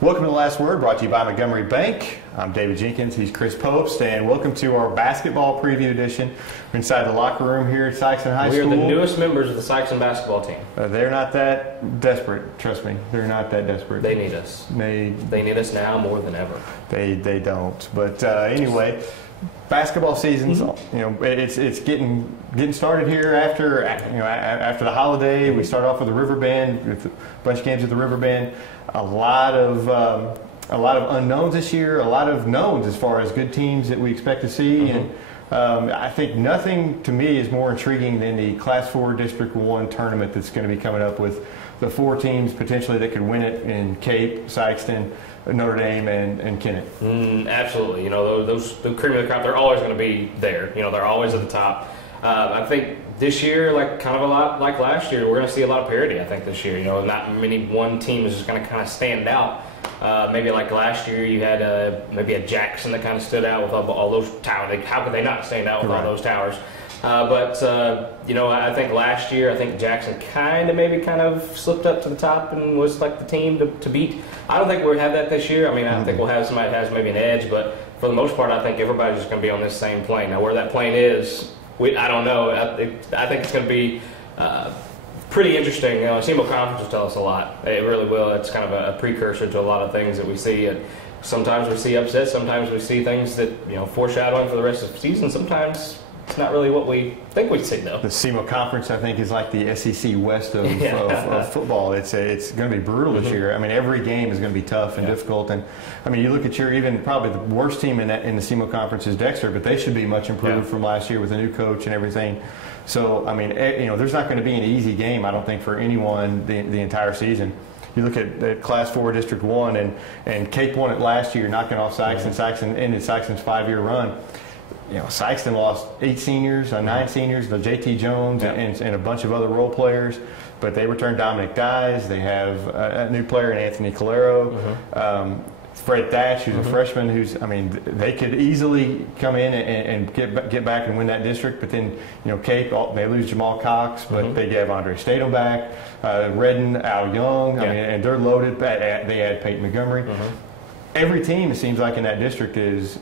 Welcome to The Last Word, brought to you by Montgomery Bank. I'm David Jenkins, he's Chris Popst, and welcome to our basketball preview edition. We're inside the locker room here at Sykeston High School. We are the newest members of the Sykeston basketball team. They're not that desperate, trust me. They're not that desperate. They need us. They need us now more than ever. They don't. But anyway, basketball season's it's getting started here after the holiday. We start off with the River Bend, with a bunch of games at the River Bend. A lot of unknowns this year, a lot of knowns as far as good teams that we expect to see. And I think nothing to me is more intriguing than the Class 4 District 1 tournament that's going to be coming up with the 4 teams potentially that could win it in Cape, Sykeston, Notre Dame, and Kennett. Absolutely. You know, the cream of the crop, they're always going to be there. You know, they're always at the top. I think this year, kind of a lot like last year, we're going to see a lot of parity, I think, this year. You know, not many one team is just going to kind of stand out. Maybe like last year, you had maybe a Jackson that kind of stood out with all those towers. How could they not stand out with all those towers? You know, I think last year, I think Jackson kind of slipped up to the top and was like the team to beat. I don't think we'll have that this year. I mean, I think we'll have somebody that has maybe an edge, but for the most part, I think everybody's just going to be on this same plane. Now, where that plane is, I don't know. I think it's going to be pretty interesting. You know, SEMO Conference will tell us a lot. It really will. It's kind of a precursor to a lot of things that we see. And sometimes we see upsets. Sometimes we see things that, you know, foreshadowing for the rest of the season. Sometimes it's not really what we think we'd see, though. The SEMO Conference, I think, is like the SEC West of football. It's going to be brutal this year. I mean, every game is going to be tough and difficult. And I mean, you look at even probably the worst team in the SEMO Conference is Dexter, but they should be much improved from last year with a new coach and everything. So I mean, you know, there's not going to be an easy game, I don't think, for anyone the entire season. You look at Class 4 District 1, and Cape won it last year, knocking off Sykeston. Sykeston ended Sykeston's 5-year run. You know, Sykeston lost 8 seniors, 9 seniors, the J.T. Jones and a bunch of other role players, but they returned Dominic Dyes. They have a new player in Anthony Calero. Fred Thatch, who's a freshman, they could easily come in and get back and win that district. But then, you know, Cape, they lose Jamal Cox, but they get Andre Stato back. Redden, Al Young, and they're loaded. They add Peyton Montgomery. Every team, it seems like, in that district is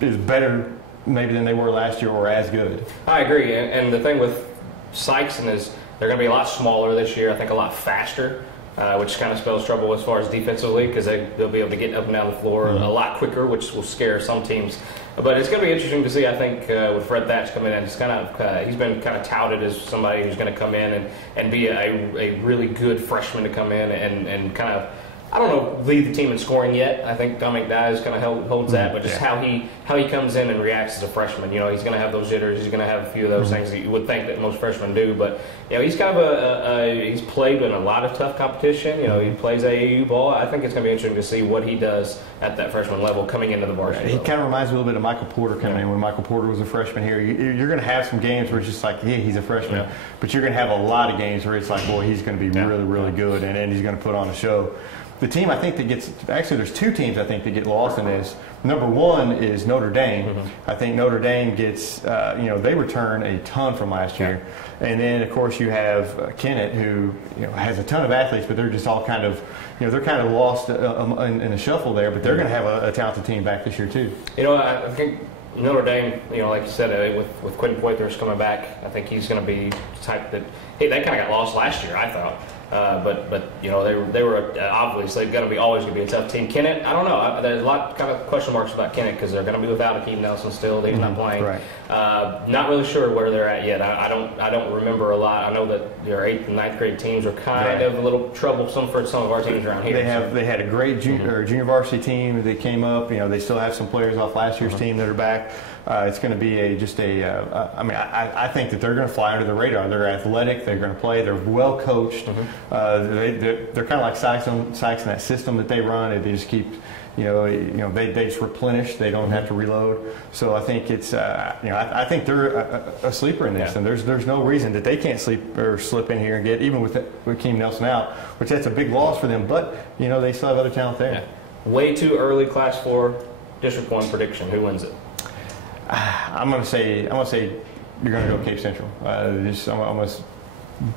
better maybe than they were last year or as good. I agree. And the thing with Sykeston is they're going to be a lot smaller this year, I think a lot faster. Which kind of spells trouble as far as defensively, because they'll be able to get up and down the floor a lot quicker, which will scare some teams. But it's going to be interesting to see, I think, with Fred Thatch coming in. He's been kind of touted as somebody who's going to come in and be a really good freshman to come in and kind of, I don't know, lead the team in scoring yet. I think Dominic Dyes kind of holds that, but just how he comes in and reacts as a freshman. You know, he's going to have those jitters. He's going to have a few of those things that you would think that most freshmen do. But you know, he's kind of he's played in a lot of tough competition. You know, he plays AAU ball. I think it's going to be interesting to see what he does at that freshman level coming into the varsity. He kind of reminds me a little bit of Michael Porter coming in when Michael Porter was a freshman here. You're going to have some games where it's just like, he's a freshman, but you're going to have a lot of games where it's like, boy, he's going to be really, really good, and he's going to put on a show. The team I think that gets, actually there's 2 teams I think that get lost in this. Number 1 is Notre Dame. I think Notre Dame gets, they return a ton from last year. And then of course you have Kennett, who has a ton of athletes, but they're just all kind of, they're kind of lost in the shuffle there, but they're going to have a talented team back this year too. You know, I think Notre Dame, like you said, with Quentin Poitras coming back, I think he's going to be the type that, they kind of got lost last year, I thought. But you know, they were obviously always going to be a tough team. Kennett, I don't know. There's a lot kind of question marks about Kennett because they're going to be without Akeem Nelson still. He's not playing. Right. Not really sure where they're at yet. I don't remember a lot. I know that their 8th and 9th grade teams are kind of a little troublesome for some of our teams around here. They had a great junior varsity team that came up. They still have some players off last year's team that are back. It's going to be I think that they're going to fly under the radar. They're athletic. They're going to play. They're well coached. They're kind of like Sykes in that system that they run. They just keep, they just replenish. They don't have to reload. So I think it's, I think they're a sleeper in this, and there's no reason that they can't slip in here and get, even with Akeem Nelson out, which that's a big loss for them. But they still have other talent there. Way too early Class 4 District 1 prediction. Who wins it? I'm going to say you're going to go Cape Central.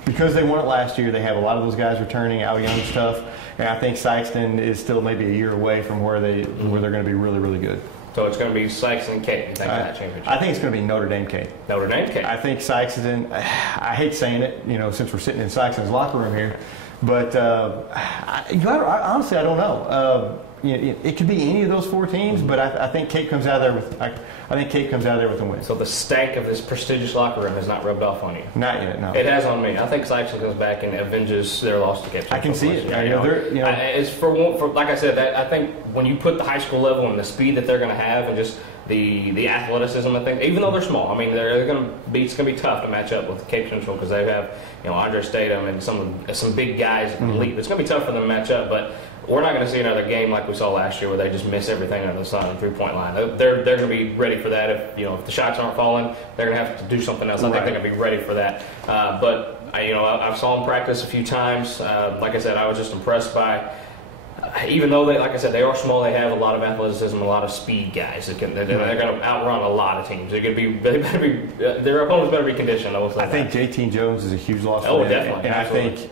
because they won it last year, they have a lot of those guys returning. Al Young stuff, and I think Sykeston is still maybe a year away from where they're going to be really, really good. So it's going to be Sykes and Kate, you think, in that championship? I think it's going to be Notre Dame Kate. Notre Dame Kate. I think Sykeston, I hate saying it, since we're sitting in Sykeston's locker room here, but honestly, I don't know. It could be any of those 4 teams, but I think Kate comes out of there with. I think Kate comes out of there with a win. So the stank of this prestigious locker room has not rubbed off on you. Not yet, no. It has on me. I think Sykeston comes back and avenges their loss to Cape Central. I can see it. It's for like I said. I think when you put the high school level and the speed that they're going to have, and just the athleticism, I think, even though they're small, I mean, it's going to be tough to match up with Cape Central because they have Andre Statham and some big guys. Elite. It's going to be tough for them to match up, but. We're not going to see another game like we saw last year where they just miss everything under the sun on the 3-point line. They're going to be ready for that. If the shots aren't falling, they're going to have to do something else. I think they're going to be ready for that. But I saw them practice a few times. Like I said, I was just impressed by. Even though they are small, they have a lot of athleticism, a lot of speed guys. They're going to outrun a lot of teams. Their opponents better be conditioned. I think JT Jones is a huge loss. Oh, definitely.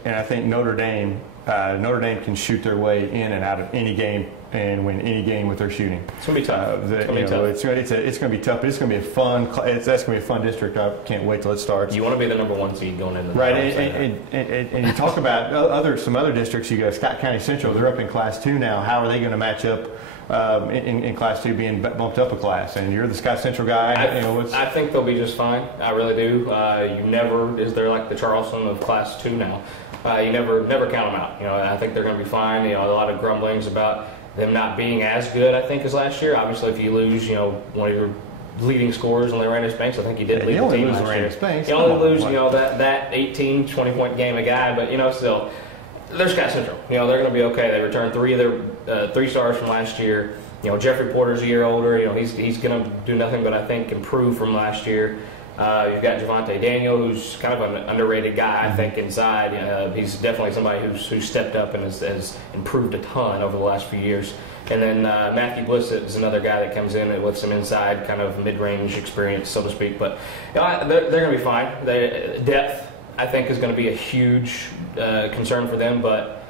And I think Notre Dame can shoot their way in and out of any game and win any game with their shooting. It's going to be tough. It's going to be tough, but it's going to be a fun. That's going to be a fun district. I can't wait till it starts. You want to be the number 1 seed going into the right. And you talk about some other districts. You got Scott County Central. They're up in Class 2 now. How are they going to match up in Class 2, being bumped up a class? And you're the Scott Central guy. I think they'll be just fine. I really do. They're like the Charleston of Class 2 now. You never count them out. I think they're going to be fine. A lot of grumblings about them not being as good, I think, as last year. Obviously, if you lose, one of your leading scorers in Lorenz Banks, I think he did lead the team last year. You only lose, that 18, 20-point game a guy, but still, they're Scott Central. They're going to be okay. They returned 3 of their 3 stars from last year. Jeffrey Porter's a year older. He's going to do nothing but I think improve from last year. You've got Javante Daniel, who's kind of an underrated guy, I think, inside. He's definitely somebody who's stepped up and has improved a ton over the last few years. And then Matthew Bliss is another guy that comes in with some inside kind of mid-range experience, so to speak. But they're going to be fine. Depth, I think, is going to be a huge concern for them. But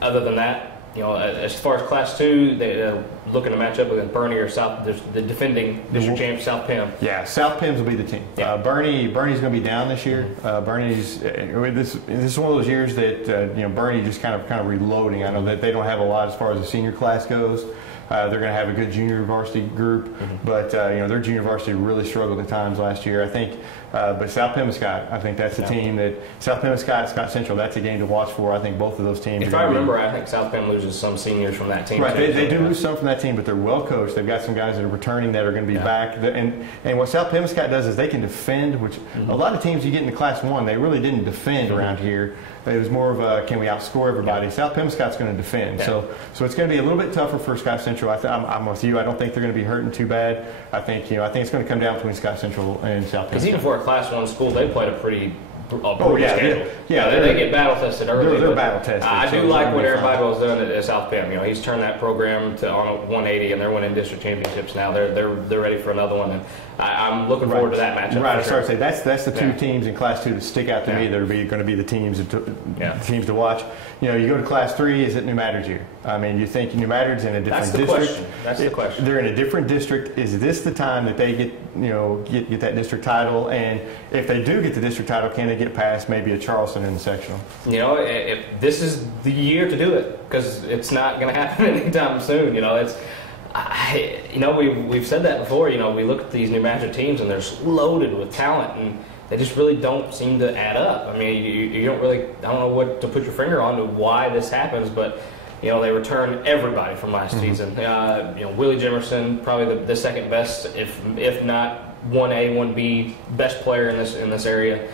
other than that, as far as Class 2, they're looking to match up with Bernie or the defending district champ, South Penn. Yeah, South Penn's will be the team. Yeah. Bernie's going to be down this year. Bernie's this is one of those years that Bernie just kind of reloading. I know that they don't have a lot as far as the senior class goes. They're going to have a good junior varsity group, but their junior varsity really struggled at times last year. I think, but South Penn Scott, I think that's the team that South Penn Scott Central. That's a game to watch for. I think both of those teams. If I remember, I think South Penn loses some seniors from that team. Right, they do lose some from that team, but they're well coached. They've got some guys that are returning that are going to be back. And what South Penn Scott does is they can defend, which a lot of teams you get into Class 1, they really didn't defend around here. It was more of a can we outscore everybody? South Penn Scott's going to defend, so it's going to be a little bit tougher for Scott Central. I'm with you. I don't think they're going to be hurting too bad. I think it's going to come down between Scott Central and South Penn. Because even for a Class 1 school, they played a pretty schedule. They get battle tested early. They're battle tested. I do like what Eric Bibel's doing at South Penn. He's turned that program on a 180, and they're winning district championships now. They're ready for another one, and I'm looking forward to that matchup. Right, I started to say that's the 2 teams in Class 2 that stick out to me. That are going to be the teams to watch. You go to Class 3, is it New Madrid's year? I mean, you think New Madrid's in a different district? That's the question. They're in a different district. Is this the time that they get that district title? And if they do get the district title, can they get past maybe a Charleston in the sectional? If this is the year to do it, because it's not going to happen anytime soon. We've said that before. We look at these New Madrid teams and they're loaded with talent, and they just really don't seem to add up. I mean, you don't really, I don't know what to put your finger on to why this happens, but they return everybody from last season. Willie Jimerson, probably the second best, if not 1A, 1B best player in this area.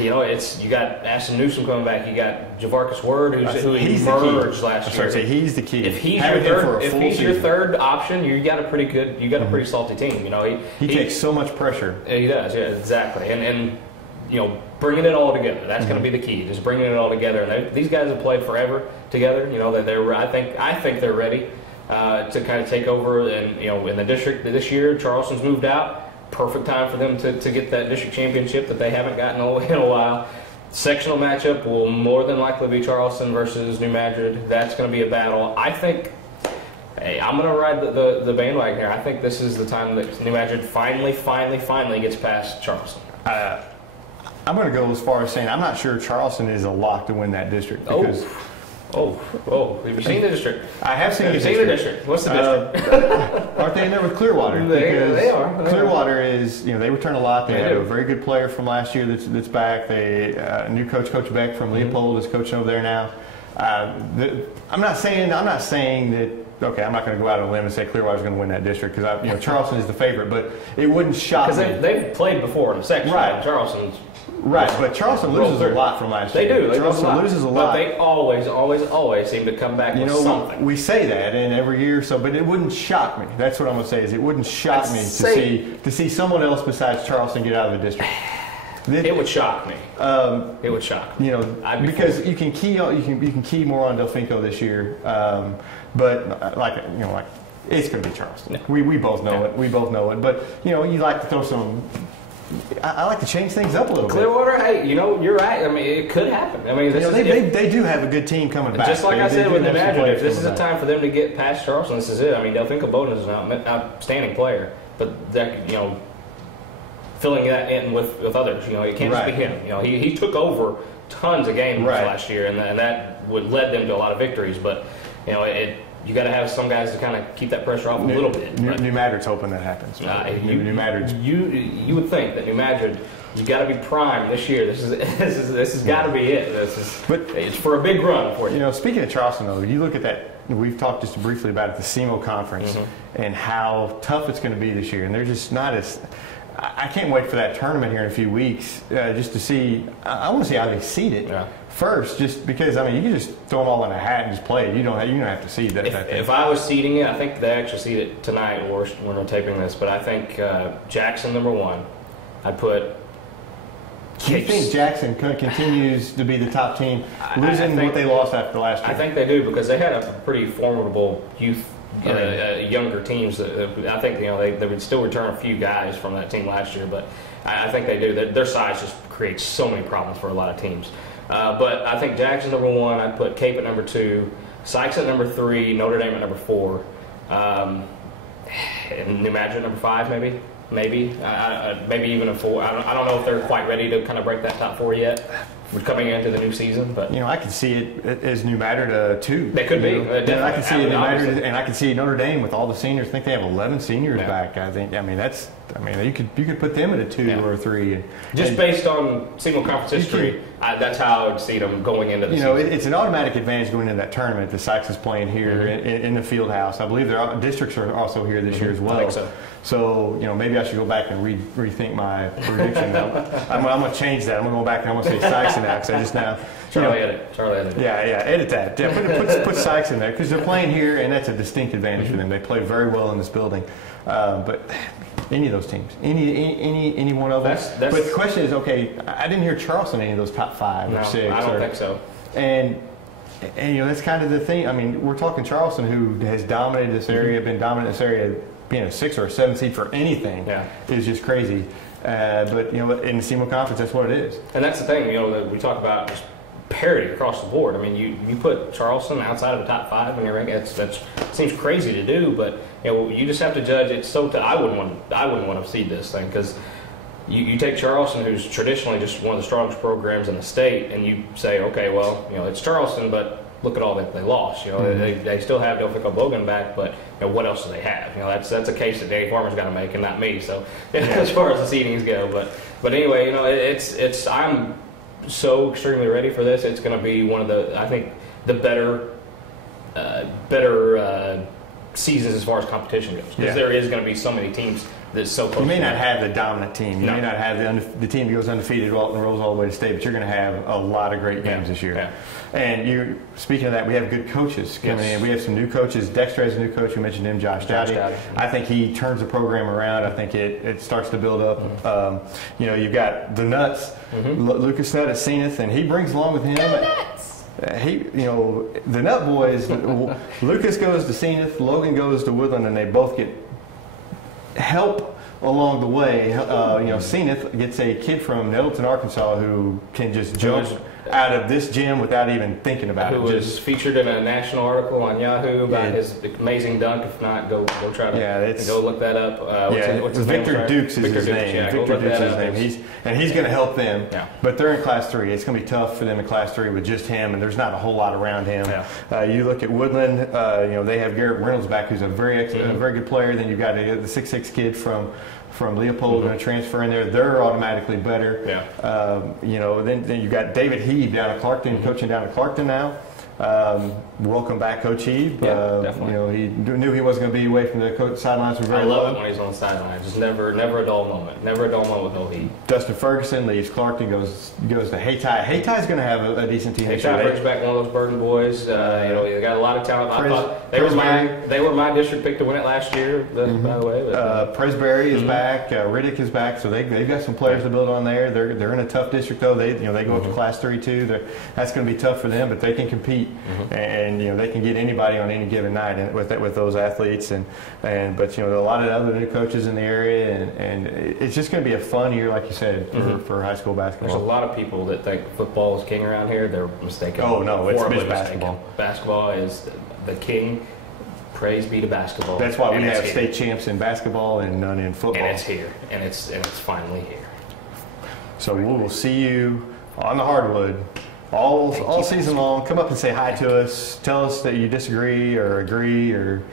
You got Ashton Newsom coming back. You got Javarcus Word, who emerged last year. He's the key. If he's your third option, you got a pretty good, a pretty salty team. He takes so much pressure. He does, yeah, exactly. And bringing it all together. That's going to be the key. Just bringing it all together. And these guys have played forever together. I think they're ready to kind of take over. And in the district this year, Charleston's moved out. Perfect time for them to get that district championship that they haven't gotten in a while. Sectional matchup will more than likely be Charleston versus New Madrid. That's going to be a battle. I think, hey, I'm going to ride the bandwagon here. I think this is the time that New Madrid finally gets past Charleston. I'm going to go as far as saying I'm not sure Charleston is a lock to win that district. Because have you seen the district? I have seen the district. What's the district? Aren't they in there with Clearwater? They are. Clearwater is, they return a lot. They have a very good player from last year that's back. They new Coach Beck from Leopold is coaching over there now. I'm not saying that. Okay, I'm not going to go out on a limb and say Clearwater's going to win that district because Charleston is the favorite, but it wouldn't shock me. Because they've played before in the section. Right. Charleston's. Right, but Charleston loses a lot from last year. They do. Charleston loses a lot. But they always seem to come back with something. We say that and every year, but it wouldn't shock me. That's what I'm going to say is it wouldn't shock me to see someone else besides Charleston get out of the district. It would shock me. It would shock me. Because you can key more on Delfinco this year, but it's going to be Charleston. Yeah. We both know it. We both know it. But you like to throw some. I like to change things up a little bit. Clearwater, hey, you're right. I mean, it could happen. I mean, they do have a good team coming back. Just like I said with the Magic, if this is a time for them to get past Charleston, this is it. I mean, Delfinco Bowden is an outstanding player, but that filling that in with others, it can't just be him. He took over tons of games last year, and that led them to a lot of victories. But you got to have some guys to kind of keep that pressure off a little bit. New Madrid's hoping that happens. New Madrid's. You would think that New Madrid, you got to be primed this year. This has got to be it. It's for a big run for you. Speaking of Charleston, though, you look at that. We've talked just briefly about it, the SEMO conference and how tough it's going to be this year, and they're just not as. I can't wait for that tournament here in a few weeks just to see. I want to see how they seed it first, just because you can just throw them all in a hat and just play it. You don't have to seed that. If I was seeding it, I think they actually seed it tonight when we're taping this. But I think Jackson #1. I'd put. Do you think Jackson continues to be the top team, losing what they lost after last year? I think they do because they had a pretty formidable youth. Younger teams. I think they would still return a few guys from that team last year, but I think they do. Their size just creates so many problems for a lot of teams. But I think Jackson #1. I'd put Cape at #2, Sykes at #3, Notre Dame at #4, and New Madrid at #5, maybe. Maybe even a 4. I don't know if they're quite ready to kind of break that top 4 yet. We're coming into the new season, but I can see it as New Madrid 2. They could be. I can see it New Madrid, and I can see Notre Dame with all the seniors. I think they have 11 seniors back. You could put them at a 2 or a 3. Just based on single conference history, that's how I would see them going into the season. It's an automatic advantage going into that tournament. The Sykes is playing here in the field house. I believe their districts are also here this year as well. I think so. So, maybe I should go back and rethink my prediction. I'm going to change that. I'm going to go back and I'm going to say Sykes in that because I just now. Charlie edit. Yeah, edit that. Yeah, put Sykes in there because they're playing here and that's a distinct advantage for them. They play very well in this building. But any of those teams, any one of them. But the question is, okay, I didn't hear Charleston in any of those top 5 or 6. I don't think so. And that's kind of the thing. I mean, we're talking Charleston, who has dominated this area, been dominant in this area. Being a 6 or a 7 seed for anything is just crazy. But in the SEMO conference, that's what it is. And that's the thing. That we talk about just parity across the board. I mean, you put Charleston outside of the top 5 in your ranking. That seems crazy to do, but you just have to judge it. I wouldn't want to seed this thing because you take Charleston, who's traditionally just one of the strongest programs in the state, and you say, okay, well, it's Charleston, but look at all that they lost. They still have Delfinco Bogan back, but what else do they have? That's a case that Danny Farmer's got to make, and not me. So as far as the seedings go, but anyway, it's I'm so extremely ready for this. It's going to be one of the better seasons as far as competition goes because there is going to be so many teams. So you may not have the dominant team. You may not have the team that goes undefeated and rolls all the way to state, but you're going to have a lot of great games this year. Yeah. And speaking of that, we have good coaches coming in. We have some new coaches. Dexter has a new coach. We mentioned him, Josh Dowdy. I think he turns the program around. I think it starts to build up. You've got the Nuts, Lucas Nutt at Zenith, and he brings along with him. The Nut Boys, Lucas goes to Zenith, Logan goes to Woodland, and they both get help along the way. Zenith gets a kid from Nettleton, Arkansas, who can just jump out of this gym without even thinking about it. Who was featured in a national article on Yahoo about his amazing dunk. If not, go try to go look that up. What's Victor Dukes is his name. Yeah, Victor Dukes is his name. He's going to help them. Yeah. But they're in Class 3. It's going to be tough for them in Class 3 with just him, and there's not a whole lot around him. Yeah. You look at Woodland. They have Garrett Reynolds back, who's a very good player. Then you've got the 6'6" kid from Leopold going to transfer in there. They're automatically better. Yeah. Then you've got David Heeb down at Clarkton, coaching down at Clarkton now. Welcome back, Coach Heeb. Yeah, definitely. He knew he wasn't going to be away from the coach sidelines for very long. I love it when he's on the sidelines. Just never a dull moment. Never a dull moment with no Heeb. Dustin Ferguson leaves Clarkton, goes to Hayti. Hayti's going to have a decent team. Hayti brings back one of those Burton boys. They got a lot of talent. I thought they were my district pick to win it last year. By the way, Presbury is back. Riddick is back. So they've got some players to build on there. They're in a tough district though. They go up to Class 3 too. That's going to be tough for them, but they can compete. And they can get anybody on any given night with those athletes but a lot of other new coaches in the area and it's just going to be a fun year, like you said, for high school basketball. There's a lot of people that think football is king around here. They're mistaken. Oh no, it's basketball. Basketball is the king. Praise be to basketball. That's why we have state champs in basketball and none in football. And it's here, and it's finally here. So we will see you on the hardwood. All season long. Come up and say hi to us. Tell us that you disagree or agree or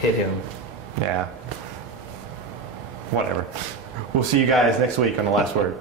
hit him. Yeah. Whatever. We'll see you guys next week on The Last Word.